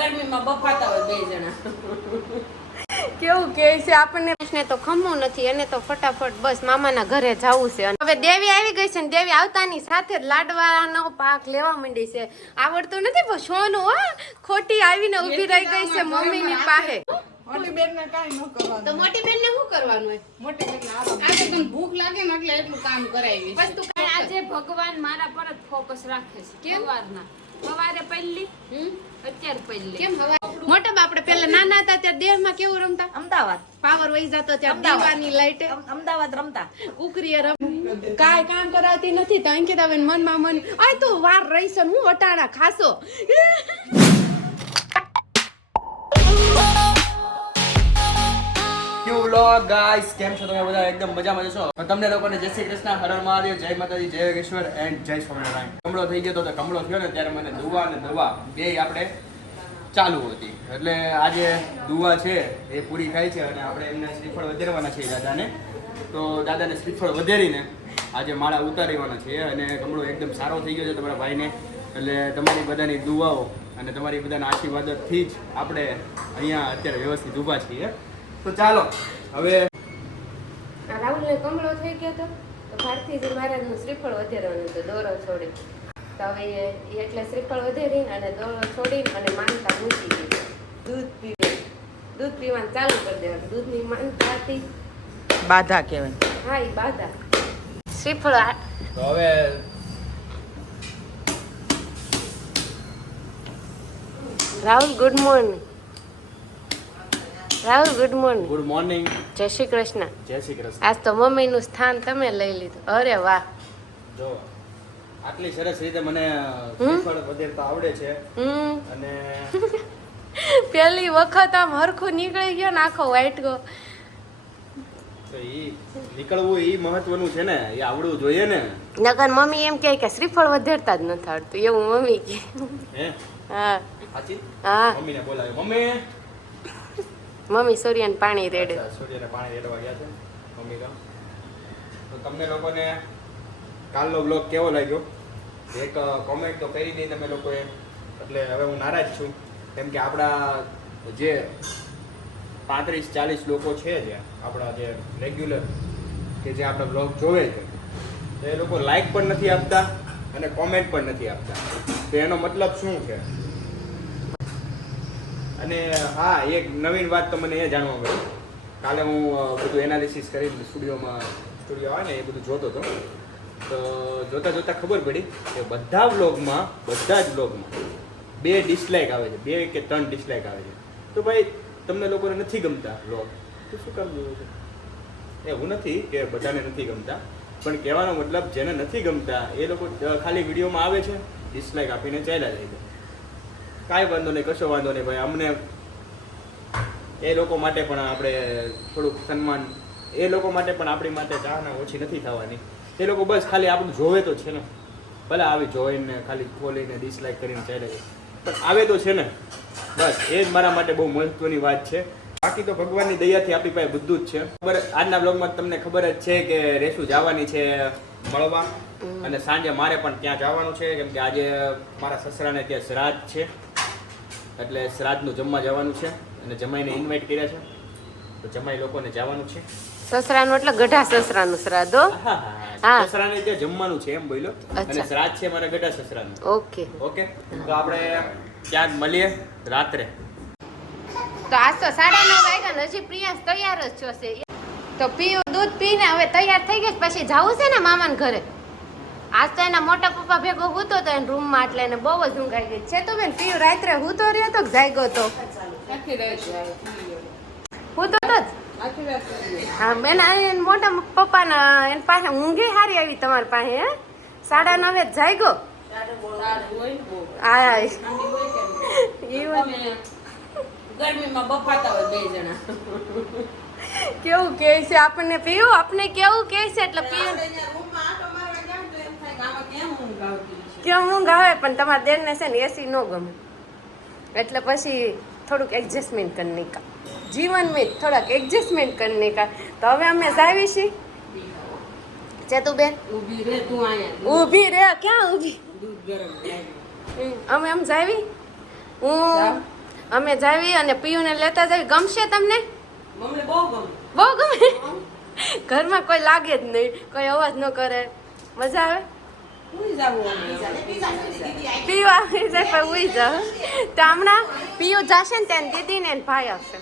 ગરમીમાં બફાતા હોય બે જણા. કેવું કે છે આપણને તો ખમવું નથી, એને તો ફટાફટ બસ મામાના ઘરે જવું છે. હવે દેવી આવી ગઈ છે ને દેવી આવતાની સાથે જ લાડવાનો પાક લેવા માંડી છે. આવડતું નથી પણ સોનું હો ખોટી આવીને ઊભી રહી ગઈ છે મમ્મીની પાસે. મોટી બેન ને કાઈ ન કરવાનું. તો મોટી બેન ને શું કરવાનું હોય? મોટી બેન ને આરામ. આજે તને ભૂખ લાગે ને એટલે એટલું કામ કરાવી. બસ તું આજે ભગવાન મારા પર જ ફોકસ રાખે છે. સવારે પહેલી અત્યારે પહેલી કેમ હવા મોટા બાપડે પેલા નાના હતા ત્યારે દેહમાં કેવું રમતા? અમદાવાદ પાવર વહી જતો ત્યારે દીવાની લાઈટે અમદાવાદ રમતા. ઉકરીએ રમ કાઈ કામ કરાતી નથી તો અંકિતા બેન મનમાં મન આય તું વાર રહીશ હું વટાણા ખાસો. વ્લોગ ગાઈસ કેમ છો તમે બધા? એકદમ મજામાં જશો. તમને લોકોને જય શ્રી કૃષ્ણ, હર હર મહાદેવ, જય માતાજી, જય યોગેશ્વર એન્ડ જય સ્વામિનારાયણ. કમળો થઈ ગયો તો કમળો થયો ને ત્યારે મને દુવા અને દવા બે આપણે ચાલુ હતી. એટલે આજે દુવા છે એ પૂરી થાય છે અને આપણે એમને શ્રીફળ વધેરવાના છે દાદાને. તો દાદાને શ્રીફળ વધેરીને આજે માળા ઉતારવાના છે અને કમળો એકદમ સારો થઈ ગયો છે તમારા ભાઈને. એટલે તમારી બધાની દુવાઓ અને તમારી બધાના આશીર્વાદથી જ આપણે અહીંયા અત્યારે વ્યવસ્થિત ઊભા છીએ. તો ચાલો હવે રાહુલ ને કમળો થઈ ગયો તો ભારતીજી મહારાજ નું શ્રીફળ વધેરવાનું હતું દોરો છોડી. તો હવે એટલે શ્રીફળ વધેરી અને દોરો છોડી અને માનતા મૂકી દીધી. દૂધ પીવાનું ચાલુ કરી દેવાનું. દૂધની માનતા હતી બાધા કહેવાય. હા એ બાધા શ્રીફળ. તો હવે Rahul good morning. Rahul good morning. Good morning. જય શ્રી કૃષ્ણ. જય શ્રી કૃષ્ણ. આજ તો મમ્મીનું સ્થાન તમે લઈ લીધું. અરે વાહ. જો આટલી સરસ રીતે મને શ્રીફળ વધેરતા આવડે છે અને પહેલી વખત આમ હરખું નીકળી ગયો ને આખો વ્હાઈટ ગો. તો ઈ નીકળવું ઈ મહત્વનું છે ને, એ આવડવું જોઈએ ને. નકર મમ્મી એમ કહે કે શ્રીફળ વધેરતા જ નથી આવડતું એવું મમ્મી કહે. હે હા સાચી? હા મમ્મીને બોલાવે. મમ્મી મમ્મી સૂર્યને પાણી રેડે. અચ્છા, સૂર્યને પાણી રેડવા ગયા છે મમ્મી તો તમને લોકોને કાલનો બ્લોગ કેવો લાગ્યો એક કોમેન્ટ તો કરી દઈ તમે લોકોએ. એટલે હવે હું નારાજ છું કેમ કે આપણા જે 35-40 લોકો છે જે આપણા જે રેગ્યુલર કે જે આપણા બ્લોગ જોવે છે એ લોકો લાઈક પણ નથી આપતા અને કોમેન્ટ પણ નથી આપતા. તો એનો મતલબ શું છે? અને હા, એક નવીન વાત તો મને એ જાણવા મળી. કાલે હું બધું એનાલિસિસ કરી સ્ટુડિયો આવે ને એ બધું જોતો હતો. તો જોતાં ખબર પડી કે બધા જ બ્લોગમાં 2 ડિસલાઇક આવે છે, 2 કે 3 ડિસલાઇક આવે છે. તો ભાઈ તમને લોકોને નથી ગમતા બ્લોગ તો શું કામ જોવું છે? એવું નથી કે બધાને નથી ગમતા, પણ કહેવાનો મતલબ જેને નથી ગમતા એ લોકો ખાલી વિડીયોમાં આવે છે, ડિસલાઇક આપીને ચાલ્યા જાય છે. કાંઈ વાંધો નહીં, કશો વાંધો નહીં ભાઈ. અમને એ લોકો માટે પણ આપણે થોડુંક સન્માન, એ લોકો માટે પણ આપણી માટે ચાહના ઓછી નથી થવાની. એ લોકો બસ ખાલી આપણું જોવે તો છે ને, ભલે આવી જોઈને ખાલી ખોલીને ડિસલાઇક કરીને ચાલે પણ આવે તો છે ને, બસ એ જ મારા માટે બહુ મહત્વની વાત છે. બાકી તો ભગવાનની દયાથી આપણી પાસે બધું જ છે. ખબર આજના બ્લોગમાં તમને ખબર જ છે કે રેશુ જવાની છે મળવા અને સાંજે મારે પણ ત્યાં જવાનું છે કેમ કે આજે મારા સસરાને ત્યાં શ્રાદ્ધ છે એટલે શ્રાદ્ધનું જમવા જવાનું છે અને જમાઈને ઇન્વાઇટ કર્યા છે તો જમાઈ લોકોને જવાનું છે. સસરાનું એટલે ગઢા સસરાનું શ્રાદ્ધ. હા, સસરાને ત્યાં જમવાનું છે એમ બોલ્યો અને શ્રાદ્ધ છે મારા ગઢા સસરાનું. ઓકે ઓકે, તો આપણે ત્યાં જ મળીએ રાત્રે. તો આજ તો 9:30 વાગ્યા ને હજી પ્રિયાંશ તૈયાર જ છે. તો પીવું દૂધ પીને હવે તૈયાર થઈ ગઈ પછી જવું છે ને મામાના ઘરે. આજ તો એના મોટા પપ્પા ભેગો હૂતો તો એના રૂમમાં એટલે એને બહુ જ ઊંઘ આવી ગઈ છે. તો બેન પીવું રાત્રે હૂતો રહ્યો તો જાગ્યો તો હૂતો તો જ. હા બેન મોટા પપ્પાના એની પાસે ઊંઘે સારી આવી તમારી પાસે. હે 9:30 જાગ્યો. હા ગરમીમાં બફાતા હોય બે જણા. કેવું કે છે આપણને પીવું, આપણે કેવું કે છે એટલે પીવું કેમ ઊંઘ આવે પણ તમારા દેરને છે ને એસી ન ગમે એટલે પછી થોડુંક એડજસ્ટમેન્ટ કરી નાખા. જીવનમાં થોડાક એડજસ્ટમેન્ટ કરી નાખા. તો હવે અમે જાવી છીએ ચેતુબેન. ઊભી રે તું અહીંયા. ઊભી રે ક્યાં ઊભી? દૂધ ગરમ અમે આમ જાવી. હું અમે જાવી અને પિયુને લેતા જાવી. ગમશે તમને? મમ્મી બહુ ગમે. બહુ ગમે. ઘરમાં કોઈ લાગે જ નહીં, કોઈ અવાજ ન કરે, મજા આવે. ઉઈ જાવું અમે. પીયુ આવી જાય પણ ઉઈ જાવ. તો હમણાં પીયુ જાશે ને ત્યાં દીદી ને ભાઈ આવશે.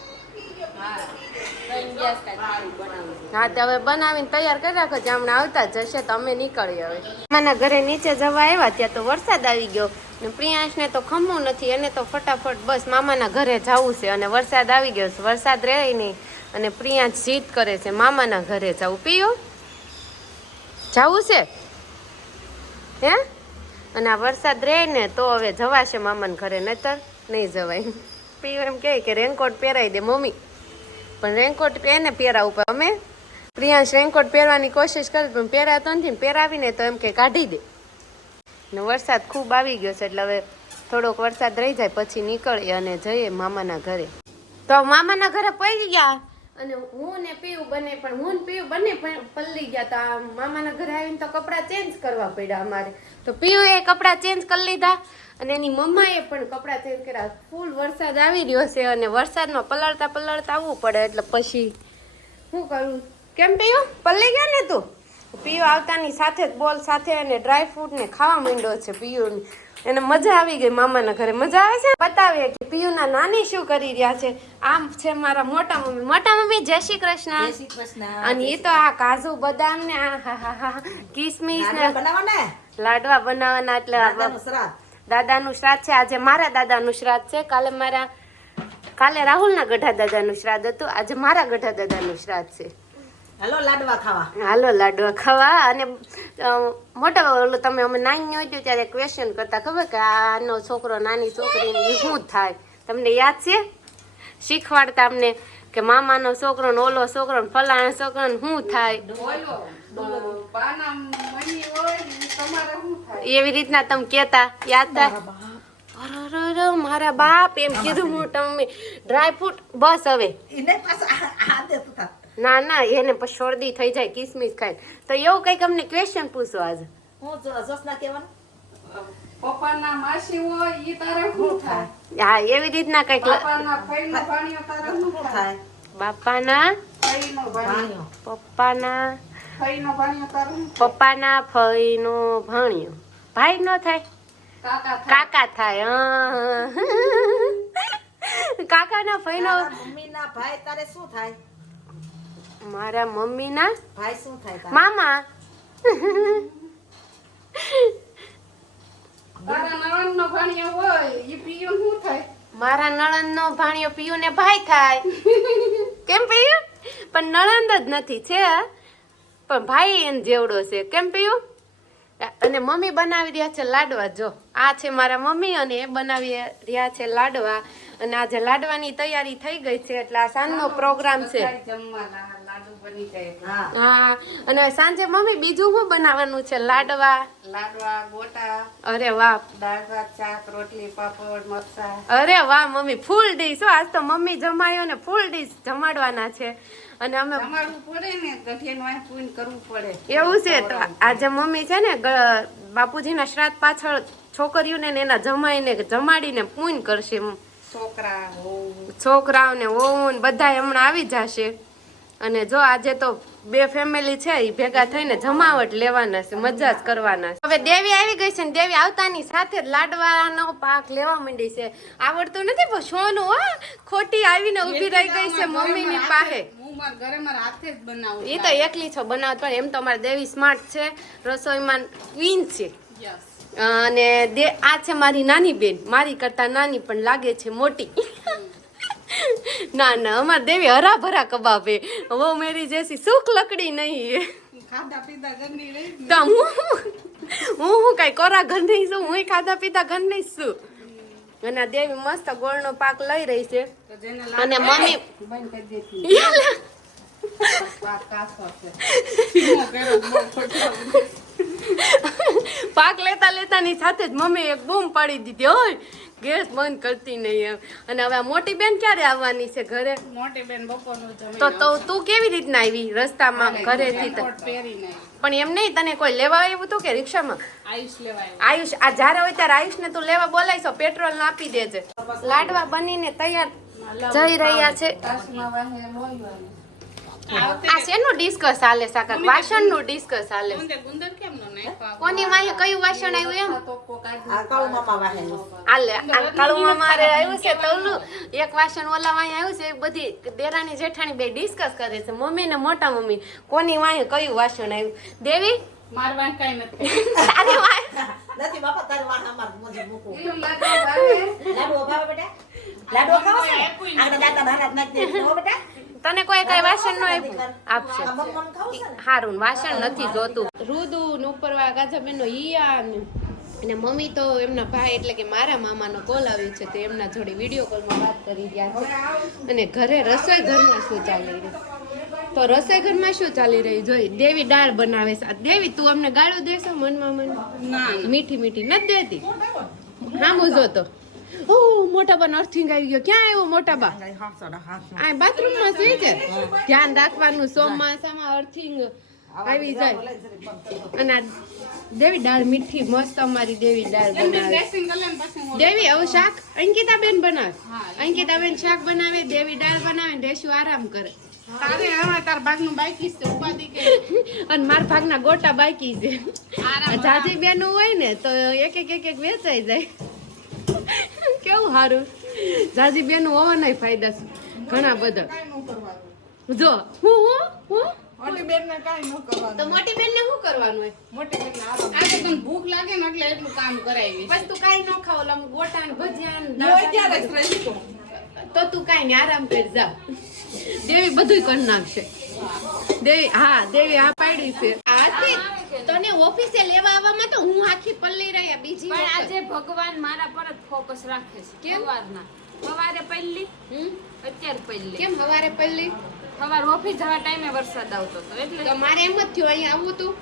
હા તો હવે બનાવીને તૈયાર કરી રાખો. હમણાં આવતા જશે તો અમે નીકળીએ હવે. મામાના ઘરે નીચે જવા આવ્યા ત્યાં તો વરસાદ આવી ગયો ને પ્રિયાંશને તો ખમવું નથી, એને તો ફટાફટ બસ મામાના ઘરે જવું છે અને વરસાદ આવી ગયો છે. વરસાદ રહે નહીં અને પ્રિયાંશ જીદ કરે છે મામાના ઘરે જવું. પીયું જવું છે હે? અને આ વરસાદ રહે ને તો હવે જવાશે મામાના ઘરે, નહીતર નહીં જવાય. પીયું એમ કહે કે રેનકોટ પહેરાવી દે મમ્મી, પણ રેનકોટ એને પહેરાવું પણ અમે પ્રિયાંશ રેનકોટ પહેરવાની કોશિશ કરી પણ પહેરાતો નથી ને પહેરાવીને તો એમ કે કાઢી દે. ને વરસાદ ખૂબ આવી ગયો છે એટલે હવે થોડોક વરસાદ રહી જાય પછી નીકળીએ અને જઈએ મામાના ઘરે. તો મામાના ઘરે પહોંચી ગયા અને હું ને પીયું બંને પણ હું ને પીયું બંને પલળી ગયા. તો મામાના ઘરે આવીને તો કપડાં ચેન્જ કરવા પડ્યા અમારે. તો પીયુએ કપડાં ચેન્જ કરી લીધા અને એની મમ્માએ પણ કપડાં ચેન્જ કર્યા. ફૂલ વરસાદ આવી રહ્યો છે અને વરસાદમાં પલળતા પલળતા આવવું પડે એટલે પછી શું કરું. કેમ પીયું પલળી ગયા ને તું? પીયું આવતાની સાથે જ બોલ સાથે અને ડ્રાય ફ્રૂટ ને ખાવા માંડ્યો છે પીયું. એને મજા આવી ગઈ મામાના ઘરે. મજા આવે છે. બતાવીએ કે પીયુના નાની શું કરી રહ્યા છે. આમ છે મારા મોટા મમ્મી. મોટા મમ્મી જય શ્રી કૃષ્ણ. જય શ્રી કૃષ્ણ. અને એ તો આ કાજુ બદામ ને આ કિસમિસ ને લાડવા બનાવવાના એટલે દાદાનું શ્રાદ્ધ છે. આજે મારા દાદાનું શ્રાદ્ધ છે. કાલે રાહુલના ગઢા દાદાનું શ્રાદ્ધ હતું. આજે મારા ગઢા દાદાનું શ્રાદ્ધ છે. હાલો લાડવા ખાવા. હાલો લાડવા ખાવા. અને મોટા ઓલું તમે અમે નાની હોય ત્યારે ક્વેશ્ચન કરતા ખબર કે આનો છોકરો નાની છોકરીને શું થાય તમને યાદ છે? શીખવાડતા અમને કે મામાનો છોકરો ને ઓલો છોકરો ને ફલાણા છોકરો ને શું થાય. એવી રીતના તમે કેતા યાદ થાય? મારા બાપ એમ કીધું મોટા મમ્મી. ડ્રાય ફ્રૂટ બસ હવે ના ના એને પછી શરદી થઈ જાય કિસમિસ ખાય. તો એવું કઈક અમને ક્વેશ્ચન પૂછો આજે. હું જોસના કહેવાનું પપ્પાના માસી હોય ઈ તારે શું થાય? હા એવી રીતના કઈક. પપ્પાના ફઈનો ભાણિયો તારે શું થાય? બાપાના ફઈનો ભાણિયો. પપ્પાના ફઈનો ભાણિયો તારે શું થાય? પપ્પાના ફઈનો ભાણિયો ભાઈ નો થાય, કાકા થાય. કાકા થાય. કાકાના ફઈનો મમ્મીના ભાઈ તારે શું થાય? મારા મમ્મીના ભાઈ શું થાય? મામા. તારા નણંદનો ભાણિયો હોય ઈ પીયું શું થાય? મારા નણંદનો ભાણિયો પીયું ને ભાઈ થાય. કેમ પીયું? પણ નણંદ જ નથી છે પણ ભાઈ એને જેવડો છે. કેમ પીયું? અને મમ્મી બનાવી રહ્યા છે લાડવા. જો આ છે મારા મમ્મી અને એ બનાવી રહ્યા છે લાડવા. અને આજે લાડવાની તૈયારી થઈ ગઈ છે એટલે આ સાંજનો પ્રોગ્રામ છે. જમવાના લાડુ બની જાય. હા અને સાંજે મમ્મી બીજું શું બનાવવાનું છે? લાડવા, લાડવા, ગોટા, અરે વાહ, દાળ ભાત, શાક, રોટલી, પાપડ, મરચાં. અરે વાહ મમ્મી ફૂલ ડીશ. આજ તો મમ્મી જમાયો ને ફૂલ ડીશ જમાડવાના છે. અને અમે જમાડવું પડે ને ગઠિયાનું આ પૂન કરવું પડે. એવું છે તો આજે મમ્મી છે ને બાપુજીના શ્રાદ્ધ પાછળ છોકરીઓને ને એના જમાઈને જમાડીને પૂન કરશે. છોકરાઓને વહુ બધા હમણાં આવી જશે. અને જો આજે તો બે ફેમિલી છે એ ભેગા થઈને જમાવટ લેવાના છે, મજા જ કરવાના છે. હવે દેવી આવી ગઈ છે ને દેવી આવતાની સાથે જ લાડવાનો પાક લેવા માંડી છે. આવડતું નથી પણ સોનું ખોટી આવીને ઊભી રહી ગઈ છે મમ્મીની પાસે. હું મારા ઘરે મારા હાથે જ બનાવું. એ તો એકલી છો બનાવત પણ એમ તો અમારી દેવી સ્માર્ટ છે, રસોઈમાં ક્વીન છે. અને આ છે મારી નાની બેન, મારી કરતા નાની પણ લાગે છે મોટી. ના ના અમાર દેવી હરા ભરા કબાબ હે, वो मेरी जैसी सूख लकड़ी नहीं है. ખાધા પીધા ઘરની રહી. તો હું કઈ કોરા ઘર નહીં છું, હું ખાધા પીધા ઘર નહીં છું. અને દેવી મસ્ત ગોળનો પાક લઈ રહી છે. અને મમ્મી બંધ કરી દેતી. પાક કાસો છે. પાક લેતા લેતાની સાથે જ મમ્મી એક બૂમ પાડી દીધી હોય ગેસ બંધ કરતી નહીં એમ. અને હવે આ મોટી બેન ક્યારે આવવાની છે ઘરે? મોટી બેન બપોરનું જમીને તો તું કેવી રીતના આવી રસ્તામાં ઘરેથી? રેનકોટ પહેરીને પણ એમ નહીં, તને કોઈ લેવા આવ્યું હતું કે રિક્ષામાં? આયુષ લેવાય આયુષ આ જ્યારે હોય ત્યારે આયુષને તું લેવા બોલાઈશો, પેટ્રોલ આપી દેજે. લાડવા બનીને તૈયાર જઈ રહ્યા છે. કાશમાં વાહે લોહીવાનું આ શેનું ડિસ્કસ હાલે સાકર? વાસણનું ડિસ્કસ હાલે. ગુંદર કેમ નો નાખ્યો કોની વાહે કયું વાસણ આવ્યું એમ? તો કોકાડ આ કાળુ મામા વાહેલું. હાલે આ કાળુમાં મારે આવ્યું છે તવલું, એક વાસણ ઓલા વાહે આવ્યું છે. બધી દેરાની જેઠાણી બે ડિસ્કસ કરે છે, મમ્મી ને મોટા મમ્મી, કોની વાહે કયું વાસણ આવ્યું. દેવી મારવા કઈ નથી તારી વાહે નથી બાપા તારે વાહ અમાર મોજે મૂકું. એનું લાડવા ભાવે લાડવો ખાવા બેટા? લાડવો ખાવા છે? આગળ દાદા મહારાજ નાખી દે. હો બેટા? તને કોઈ કઈ વાસણ નો આપ્યું? આપશે. આ મમ્માને ખાવું છે ને? હારું વાસણ નથી જોતું. રુદુ ઉપરવા ગાજાબેન નો ઈયાન અને મમ્મી તો એમના ભાઈ એટલે કે મારા મામાનો કોલ આવ્યો છે તો એમના જોડે વિડીયો કોલમાં વાત કરી રહ્યા છે. અને ઘરે રસોઈ ઘરમાં શું ચાલી રહ્યું? તો રસોઈ ઘરમાં શું ચાલી રહ્યું જોઈ. દેવી દાળ બનાવે છે. દેવી તું અમને ગાળો દેશો મનમાં મન? ના મીઠી મીઠી નથી દેતી. હા મુજો તો ઓ મોટા બા અર્થિંગ આવી ગયો. ક્યાં આવ્યો મોટા બા? આ બાથરૂમમાં છે છે. ધ્યાન રાખવાનું, ચોમાસામાં અર્થિંગ આવી જાય. અને આ દેવી દાળ મીઠી મસ્ત અમારી દેવી દાળ બનાવે. ડ્રેસિંગ કરે ને પછી હું દેવી હવે શાક અંકિતા બેન બનાવે. હા. અંકિતા બેન શાક બનાવે, દેવી દાળ બનાવે ને રેશુ આરામ કરે. તારે હવે તાર ભાગનું બાઈક છે ઉપાધિ કે અને માર ભાગના ગોટા બાકી છે. આરામ જાજી બેન હોય ને તો એક એક વેચાઈ જાય. કેવું સારું. જાજી બેન હોવાના ફાયદા છે ઘણા બધા. જો હું મોટી બેન ને કાઈ ન કરવાનું તો મોટી બેન ને શું કરવાનું હોય? મોટી બેન આ તો તને ભૂખ લાગે ને એટલે એટલું કામ કરાવી બસ તું કાઈ ન ખાવ, ઓલા ગોટા ને ભજીયા ને દાળ તો તું કાઈ ને આરામ કરી જા. દેવી બધું કરી નાખશે. દેવી હા દેવી આ પાડી છે. આથી તને ઓફિસે લેવા આવવામાં તો હું આખી પલ્લી રહ્યા બીજી પણ વખત. આજે ભગવાન મારા પર જ ફોકસ રાખે છે. કેમ? સવારે પહેલી હમ? અત્યારે પહેલી કેમ હવારે પલ્લી? સવાર ઓફિસ જવા ટાઈમે વરસાદ આવતો હતો એટલે તો મારે એમ જ થયું અહીંયા આવું તું.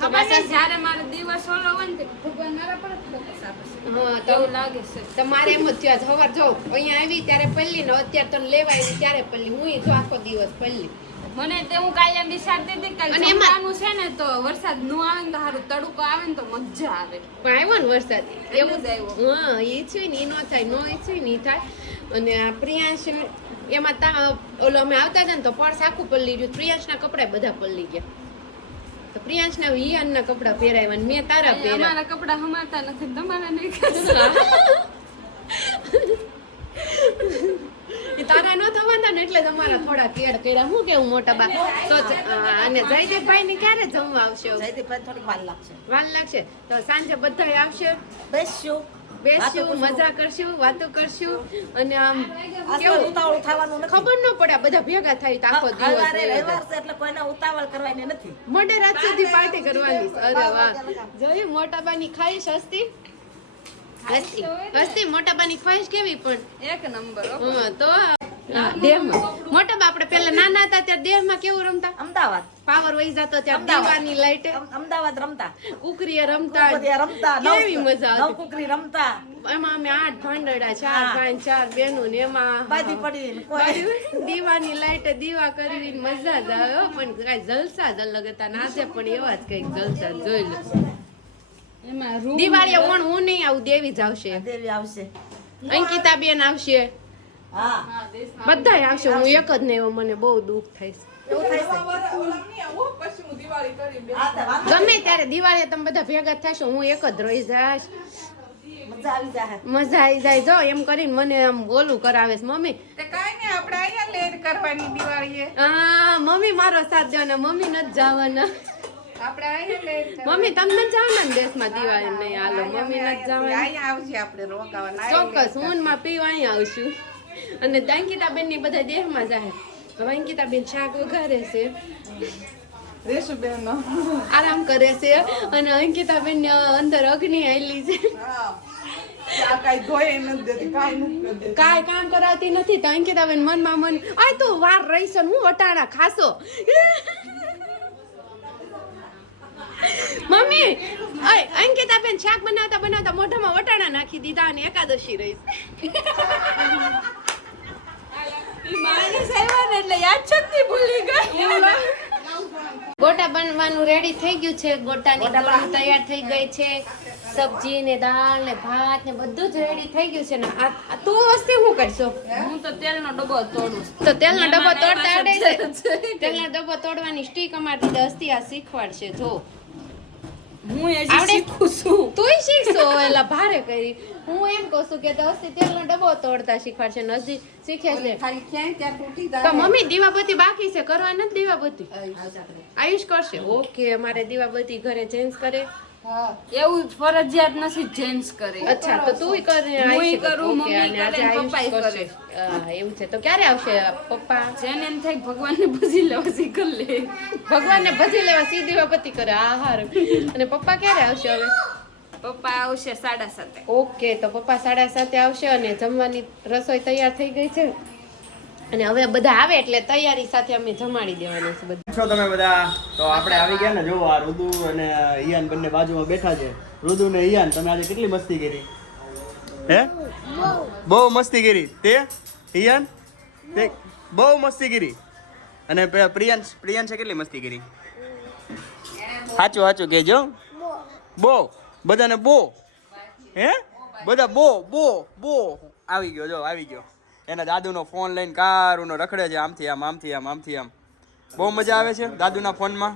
ખબર નહીં જ્યારે મારો દિવસ ઓલો હોય ને તે ભગવાન મારા પર જ ફોકસ આપે છે. હા તો એવું લાગે છે. તમારે એમ જ થયું સવાર જો અહીંયા આવી ત્યારે પલ્લી ને અત્યારે તને લેવા આવી ત્યારે પલ્લી. હું જો આખો દિવસ પલ્લી. મને તે હું કાલે વિચારતી હતી કે અને એમાં- જમવાનું છે ને તો વરસાદ ન આવે ને તો સારું તડકો આવે ને તો મજા આવે. પણ આવ્યો ને વરસાદ એવું જ આવ્યો. હા એ છે ને એ નો થાય નો એ છે ને ઈ થાય. અને આ પ્રિયાંશ એમાં ઓલો અમે આવતા હતા ને તો પર્સ આખું પલ્લી ગયું. પ્રિયાંશના કપડા બધા પલ્લી ગયા. તો પ્રિયાંશના હિયાનના કપડા પહેરાવ્યા ને મેં તારા પહેર્યા. અમારા કપડા હમાતા નથી ને તમારા નહીં. ઈ તારા નો થવાના ને એટલે જ અમારા થોડા કેડ કર્યા. હું કેવું મોટા બા તો અને જયદેવભાઈ ને ક્યારે જમવા આવશે? જયદીપભાઈ થોડીક વાર લાગશે. વાર લાગશે તો સાંજે બધા આવશે, બેસ્યું. બેસશું, મજા કરશું, વાતો કરશું અને આમ આજકાલ કેવું ઉતાવળ થવાનું નથી. ખબર ન પડે આ બધા ભેગા થાય તો આખો દિવસ હવારે વયો રવિવાર છે એટલે કોઈને ઉતાવળ કરવાની નથી. મોડે રાત સુધી પાર્ટી કરવાની છે. અરે વાહ જોયું મોટાબાની ખાઈશ હસ્તી હસ્તી મોટાબાની ખાઈશ કેવી પણ એક નંબર હો. હા તો દેહમાં મોટાબા આપણે પેલા નાના હતા ત્યારે દેહમાં કેવું રમતા? અમદાવાદ પાવર વહી જતો ત્યારે અમદાવાદ. દીવાની લાઈટે અમદાવાદ રમતા, કુકરીએ રમતા બધા રમતા, કેવી મજા આવતી. નવકુકરી રમતા, એમાં અમે 8 ભાંડડા 4 હા. ભાઈ 4 બહેનો ને એમાં બાજી પડી કોઈ દીવાની લાઈટે દીવા કરવી મજા જ આવે હો. પણ કઈ જલસા જ અલગ હતા ને આજે પણ એવા જ કઈક જલસા જોઈ લો. એમાં રૂમ દિવાળીએ ઓણ હું નહીં આવું, દેવી જ આવશે, દેવી આવશે. અંકિતા બેન આવશે, હા બધાય આવશે. હું એક જ નહીં આવું, મને બહુ દુઃખ થાય છે. એવું થાય છે. હા, તો વાંધો ગમે ત્યારે દિવાળીએ તમે બધા ભેગા થશો, હું એક જ રહી જાશ. નહીં. મજા આવી જાય. મજા આવી જાય. જો એમ કરીને મને આમ ઓલું કરાવે છે મમ્મી. આપણે અહીંયા લેર કરવાની દિવાળીએ આ મમ્મી મારો સાથ દો ને મમ્મી નથી જવાના. આપણે અહીંયા લેર મમ્મી તમને જવાના ને દેશમાં દિવાળી નહીં હાલો મમ્મી નથી જવાના. અહીંયા આવશે આપણે રોકાવાના ચોક્કસ હું ને માં પીવા અહીંયા આવશું. અને અંકિતા બેન ની બધા દેહમાં જાય. હવે અંકિતા બેન શાક વઘારે છે, રેશુ બેન આરામ કરે છે અને અંકિતા બેન ને અંદર અગ્નિ આવેલી છે. કાઈ ધોઈ નથી દેતી કાઈ નથી દેતી કાંઈ કામ કરાવતી નથી તો અંકિતા બેન મનમાં મન આય તું વાર રહીશ ને હું વટાણા ખાશો. મમ્મી અંકિતા બેન શાક બનાવતા બનાવતા મોઢામાં વટાણા નાખી દીધા અને એકાદશી રહી એટલે યાદ શક્તિ ભૂલી ગઈ ગોટા બનવાનું રેડી થઈ ગયું છે ગોટાની ગોળ તૈયાર થઈ ગઈ છે સબ્જી ને દાળ ને ભાત ને બધું જ રેડી થઈ ગયું છે ને આ તું વસ્તી શું કરશો હું તો તેલનો ડબ્બો તોડું છું. તો તેલનો ડબ્બો તોડતા આવડે છે તેલનો ડબ્બો તોડવાની સ્ટીક અમારી દસ્તી આ શીખવાડશે જો હું એ આવડે? શીખું છું. તુંય શીખશો એલા ભારે કરી હું એમ કહું છું કે દસ્તી તેલનો ડબ્બો તોડતા શીખવાડશે ને હજી શીખે છે ખાલી ક્યાંય ત્યાં તૂટી તો જાય. મમ્મી દીવાબત્તી બાકી છે કરવા નથી દીવાબત્તી આયુષ કરશે ઓકે અમારે દીવાબત્તી ઘરે ચેન્જ કરે હા. એવું ફરજિયાત નથી જેન્ટ્સ કરે અચ્છા તો તુંય કરે હુંય આયુષ કરું, ઓકે, મમ્મી અને આજે કરે, આયુષ પપ્પાય કરશે. એવું છે તો ક્યારે આવશે પપ્પા જેને એમ થાય ભગવાનને ભજી લેવા શીખર લે ભગવાનને ભજી લેવા સીધી દીવાબત્તી કરે આ હારું અને પપ્પા ક્યારે આવશે હવે પપ્પા આવશે 7:30. ઓકે તો પપ્પા 7:30 આવશે અને જમવાની રસોઈ તૈયાર થઈ ગઈ છે અને હવે બધા આવે એટલે તૈયારી સાથે અમે જમાડી દેવાના છે બધા છો તમે બધા તો આપણે આવી ગયા ને જો આ રુદુ અને ઈયાન બંને બાજુમાં બેઠા છે રુદુ ને ઈયાન તમે આજે કેટલી મસ્તી કરી હે બહુ મસ્તી કરી તે ઈયાન તે બહુ મસ્તી કરી અને પ્રિયાંશે કેટલી મસ્તી કરી સાચું સાચું કહેજો બહુ બધાને બહુ હે બધા બહુ બહુ બહુ આવી ગયો જો આવી ગયો એના દાદુનો ફોન લઈને કારુનો રખડે છે આમથી આમ આમથી આમ આમથી આમ બહુ મજા આવે છે દાદુના ફોનમાં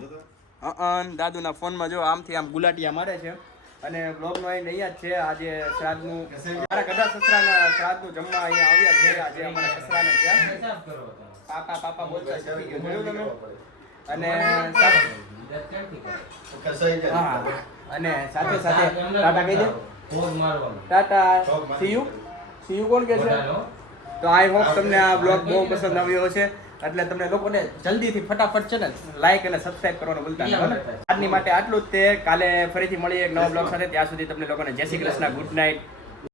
દાદુના ફોનમાં જો આમથી આમ ગુલાટિયા મારે છે અને બ્લોગનો અહીં અહીંયા જ છે આજે શ્રાદ્ધનું મારા કદાચ સસરાના શ્રાદ્ધનું જમવા અહીંયા આવ્યા છે આજે અમારા સસરાને ત્યાં પાપા પાપા બોલતા શીખી ગયો જોયું તમે અને હા અને સાથે સાથે ટાટા કહી દે ટાટા સી યુ કોણ કહે છે તો આઈ હોપ તમને આ બ્લોગ બહુ પસંદ આવ્યો હશે એટલે તમને લોકોને જલ્દીથી ફટાફટ છે ને લાઈક અને સબસ્ક્રાઇબ કરવાનું ભૂલતા નહીં બરાબર આજની માટે આટલું જ તે કાલે ફરીથી મળીએ એક નવા બ્લોગ સાથે ત્યાં સુધી તમને લોકોને જય શ્રી કૃષ્ણ ગુડ નાઇટ